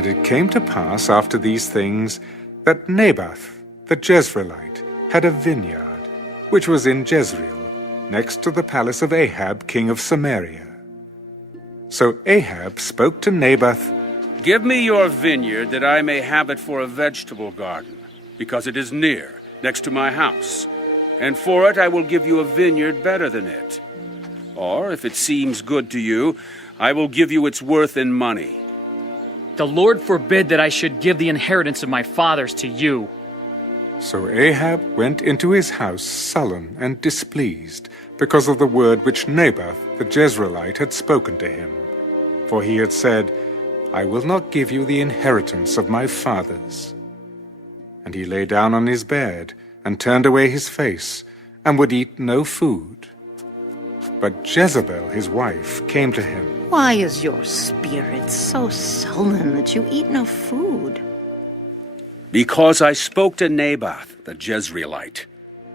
And it came to pass after these things that Naboth the Jezreelite had a vineyard, which was in Jezreel, next to the palace of Ahab king of Samaria. So Ahab spoke to Naboth, "Give me your vineyard that I may have it for a vegetable garden, because it is near, next to my house. And for it I will give you a vineyard better than it. Or, if it seems good to you, I will give you its worth in money." The Lord forbid that I should give the inheritance of my fathers to you. So Ahab went into his house sullen and displeased, because of the word which Naboth the Jezreelite had spoken to him. For he had said, "I will not give you the inheritance of my fathers." And he lay down on his bed, and turned away his face, and would eat no food. But Jezebel his wife came to him. Why is your spirit so sullen that you eat no food? "Because I spoke to Naboth the Jezreelite,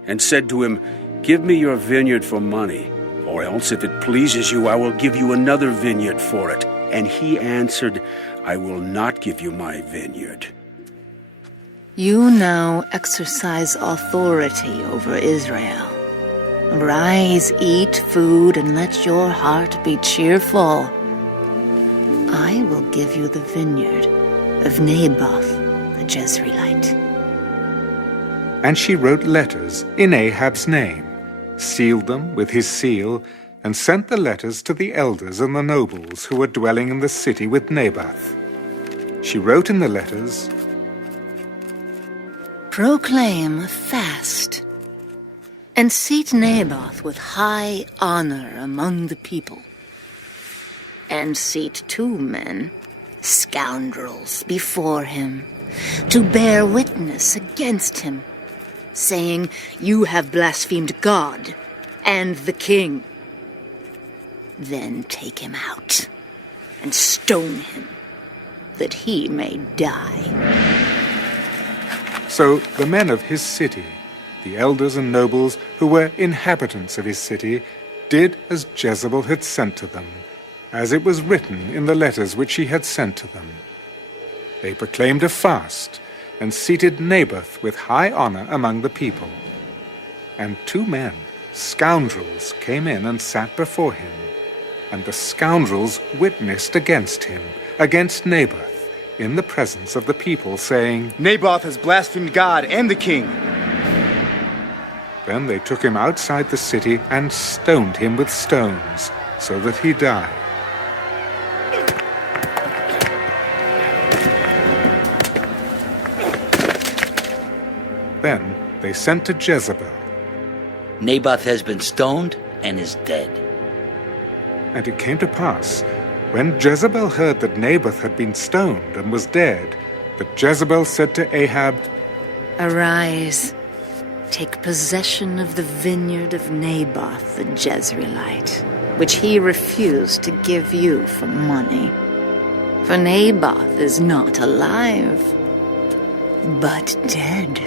and said to him, 'Give me your vineyard for money, or else if it pleases you, I will give you another vineyard for it.' And he answered, 'I will not give you my vineyard.'" You now exercise authority over Israel. Arise, eat food, and let your heart be cheerful. I will give you the vineyard of Naboth the Jezreelite. And she wrote letters in Ahab's name, sealed them with his seal, and sent the letters to the elders and the nobles who were dwelling in the city with Naboth. She wrote in the letters, Proclaim a fast, and seat Naboth with high honor among the people. And seat 2 men, scoundrels, before him, to bear witness against him, saying, "You have blasphemed God and the king." Then take him out and stone him, that he may die. So the men of his city, the elders and nobles who were inhabitants of his city, did as Jezebel had sent to them, as it was written in the letters which she had sent to them. They proclaimed a fast, and seated Naboth with high honor among the people. And 2 men, scoundrels, came in and sat before him. And the scoundrels witnessed against him, against Naboth, in the presence of the people, saying, "Naboth has blasphemed God and the king." Then they took him outside the city and stoned him with stones, so that he died. Then they sent to Jezebel. "Naboth has been stoned and is dead." And it came to pass, when Jezebel heard that Naboth had been stoned and was dead, that Jezebel said to Ahab, Arise, take possession of the vineyard of Naboth the Jezreelite, which he refused to give you for money. For Naboth is not alive, but dead.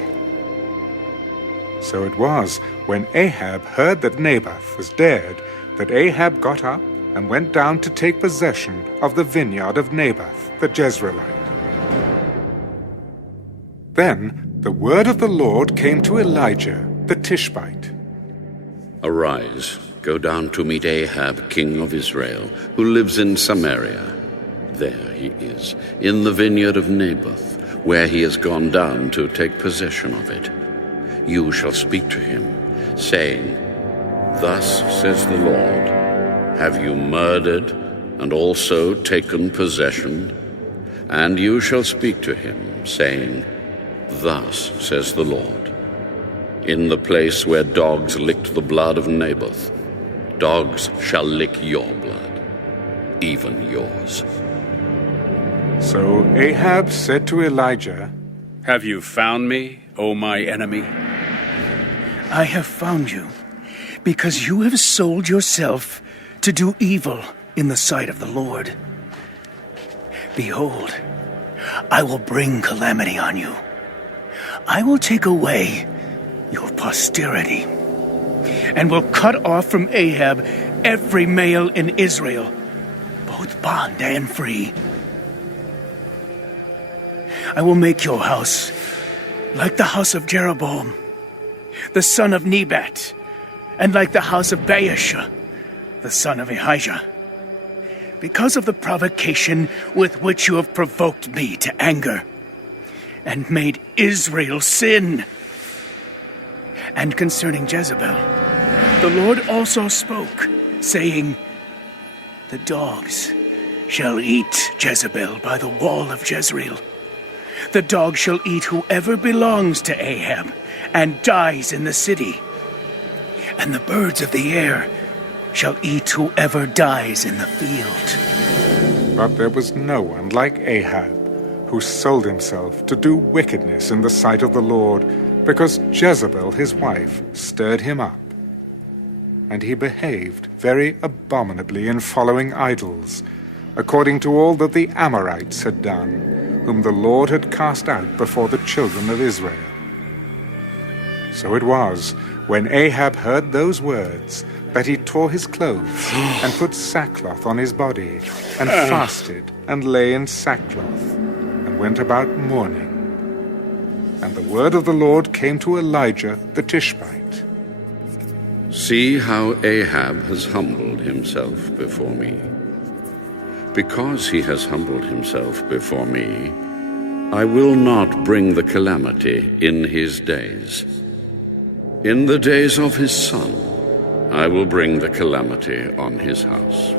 So it was, when Ahab heard that Naboth was dead, that Ahab got up and went down to take possession of the vineyard of Naboth the Jezreelite. Then the word of the Lord came to Elijah the Tishbite. Arise, go down to meet Ahab, king of Israel, who lives in Samaria. There he is, in the vineyard of Naboth, where he has gone down to take possession of it. You shall speak to him, saying, Thus says the Lord, have you murdered and also taken possession? And you shall speak to him, saying, Thus says the Lord, in the place where dogs licked the blood of Naboth, dogs shall lick your blood, even yours. So Ahab said to Elijah, Have you found me, O my enemy? I have found you, because you have sold yourself to do evil in the sight of the Lord. Behold, I will bring calamity on you. I will take away your posterity, and will cut off from Ahab every male in Israel, both bond and free. I will make your house like the house of Jeroboam, the son of Nebat, and like the house of Baasha, the son of Ahijah, because of the provocation with which you have provoked me to anger, and made Israel sin. And concerning Jezebel, the Lord also spoke, saying, the dogs shall eat Jezebel by the wall of Jezreel. The dog shall eat whoever belongs to Ahab and dies in the city. And the birds of the air shall eat whoever dies in the field. But there was no one like Ahab, who sold himself to do wickedness in the sight of the Lord, because Jezebel his wife stirred him up. And he behaved very abominably in following idols, according to all that the Amorites had done, whom the Lord had cast out before the children of Israel. So it was, when Ahab heard those words, that he tore his clothes, and put sackcloth on his body, and fasted, and lay in sackcloth, and went about mourning. And the word of the Lord came to Elijah the Tishbite. See how Ahab has humbled himself before me. Because he has humbled himself before me, I will not bring the calamity in his days. In the days of his son, I will bring the calamity on his house.